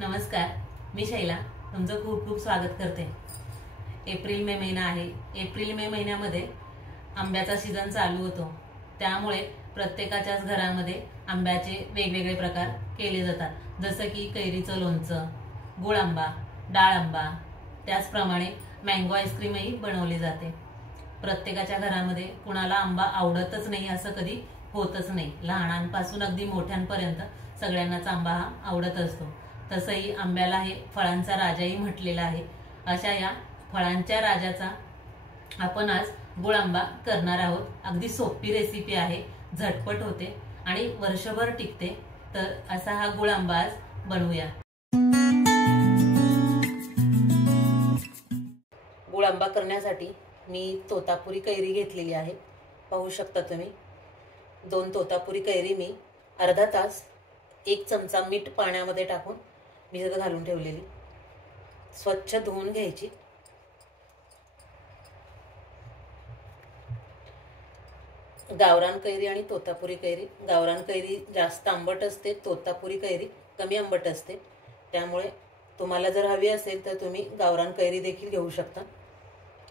नमस्कार, मी शैला तुमचं खूप खूप स्वागत करते। एप्रिल मे महिना आहे। एप्रिल मे महिन्यामध्ये आंब्याचा सीझन चालू होतो, त्यामुळे प्रत्येकाच्याच घरामध्ये आंब्याचे वेगवेगळे प्रकार केले जातात, जसं की कैरीचं लोणचं, गुळ आंबा, डाळ आंबा, त्याचप्रमाणे मँगो आईस्क्रीमही बनवली जाते। प्रत्येकाच्या घरामध्ये कुणाला आंबा आवडतच नाही असं कधी होतच नाही। लहानांपासून अगदी मोठ्यांपर्यंत सगळ्यांनाच आंबा हा आवडत असतो। तसंही आंब्याला हे फळांचा राजाही म्हटलेला आहे। अशा या फळांच्या राजाचा आपण आज गुळ आंबा करणार आहोत। अगदी सोपी रेसिपी आहे, झटपट होते आणि वर्षभर टिकते। तर असा हा गुळ आंबा आज बनवूया। गुळ आंबा करण्यासाठी मी तोतापुरी कैरी घेतलेली आहे, पाहू शकता तुम्ही। 2 तोतापुरी कैरी मी अर्धा तास 1 चमचा मीठ पाण्यामध्ये टाकून भिजत घालून ठेवलेली, स्वच्छ धुवून घ्यायची। गावरान कैरी आणि तोतापुरी कैरी, गावरान कैरी जास्त आंबट असते, तोतापुरी कैरी कमी आंबट असते। त्यामुळे तुम्हाला जर हवी असेल तर तुम्ही गावरान कैरी देखील घेऊ शकता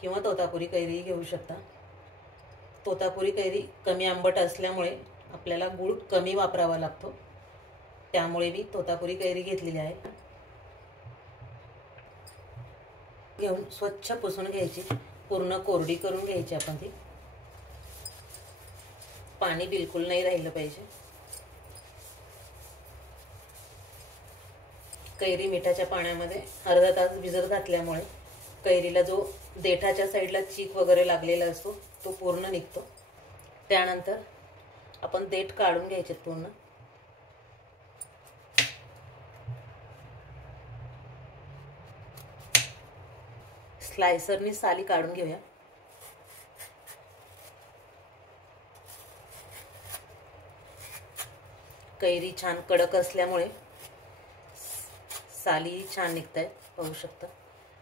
किंवा तोतापुरी कैरी घेऊ शकता। तोतापुरी कैरी कमी आंबट असल्यामुळे आपल्याला गूळ कमी वापरावा लागतो, त्यामुळे मी तोतापुरी कैरी घेतलेली आहे। घेऊन स्वच्छ पुसून घ्यायची, पूर्ण कोरडी करून घ्यायची आपण ती। पाणी बिलकुल नाही राहिलं पाहिजे। कैरी मिठाच्या पाण्यामध्ये अर्धा तास भिजत घातल्यामुळे कैरीला जो देठाच्या साईडला चीक वगैरे लागलेला असतो तो पूर्ण निघतो। त्यानंतर आपण देठ काढून घ्यायचे पूर्ण। स्लायसरनी साली काढून घेऊया। कैरी छान कडक असल्यामुळे साली छान निघतायत, पाहू शकता।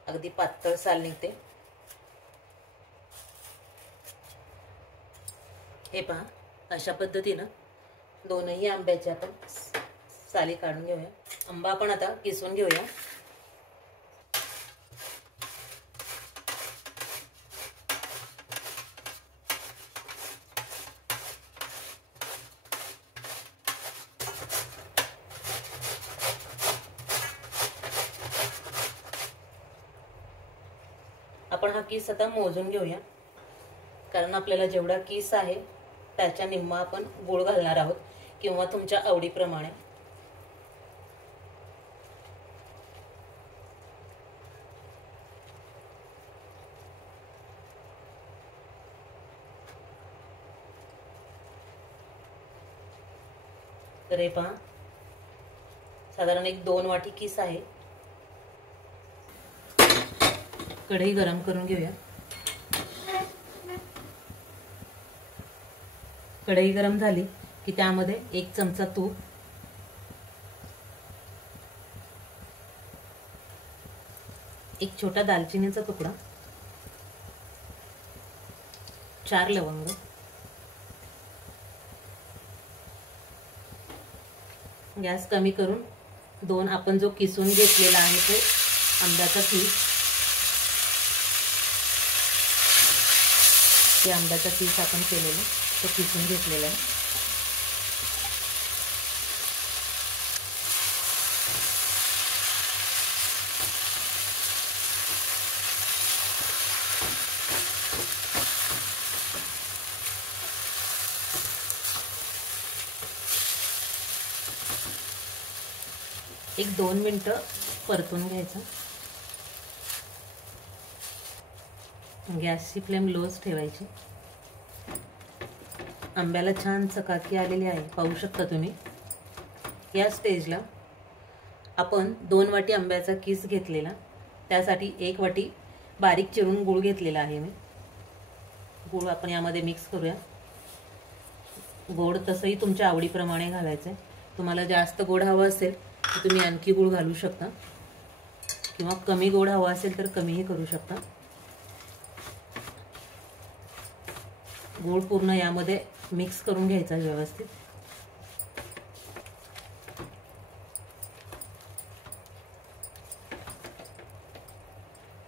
अगदी पातळ साल निघते। हे पहा, अशा पद्धतीने दोनही आंब्याच्या आपण साली काढून घेऊया। आंबा आपण आता किसून घेऊया। आपण हा किस आता मोजून घेऊया, कारण आपल्याला जेवढा किस आहे त्याच्या निम्मा आपण गुळ घालणार आहोत, किंवा तुमच्या आवडीप्रमाणे। तर हे पहा, साधारण 1-2 वाटी किस आहे। कढई गरम करून घेऊया। कढई गरम झाली की त्यामध्ये 1 चमचा तूप, 1 छोटा दालचिनीचा तुकडा, 4 लवंग, गॅस कमी करून 2 आपण जो किसून घेतलेला आहे तो आंब्याचा किस, ते आंब्याचा किस आपण केलेला तो किसून घेतलेला आहे। एक 2 मिनिटं परतून घ्यायचं। गॅसची फ्लेम लोच ठेवायची। आंब्याला छान चकाकी आलेली आहे, पाहू शकता तुम्ही। या स्टेजला आपण 2 वाटी आंब्याचा किस घेतलेला, त्यासाठी 1 वाटी बारीक चिरून गूळ घेतलेला आहे मी। गूळ आपण यामध्ये मिक्स करूया। गोड तसंही तुमच्या आवडीप्रमाणे घालायचं आहे। तुम्हाला जास्त गोड हवं असेल तर तुम्ही आणखी गूळ घालू शकता, किंवा कमी गोड हवं असेल तर कमीही करू शकता। गूळ पूर्ण यामध्ये मिक्स करून घ्यायचा व्यवस्थित।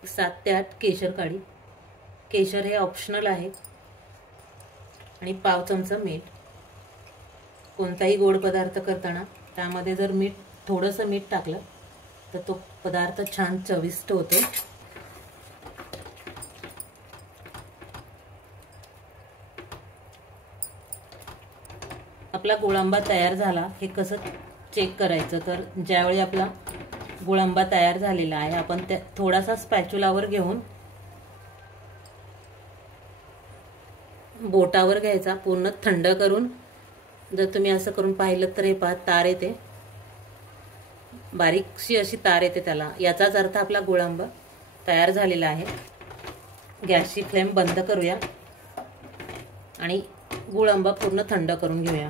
7 ते 8 केशर काढी. केशर हे ऑप्शनल आहे. आणि पाव चमचा मीठ. कोणताही गोड पदार्थ करताना त्यामध्ये जर थोडंसं मीठ टाकलं तर तो पदार्थ छान चविष्ट होतो. आपला गुळांबा तयार झाला हे कसं चेक करायचं, तर ज्यावेळी आपला गुळांबा तयार झालेला आहे आपण त्या थोडासा स्पॅच्युलावर घेऊन बोटावर घ्यायचा, पूर्ण थंड करून. जर तुम्ही असं करून पाहिलं तर हे पहा तार येते, बारीकशी अशी तार येते त्याला. याचाच अर्थ आपला गुळांबा तयार झालेला आहे. गॅसची फ्लेम बंद करूया आणि गुळांबा पूर्ण थंड करून घेऊया.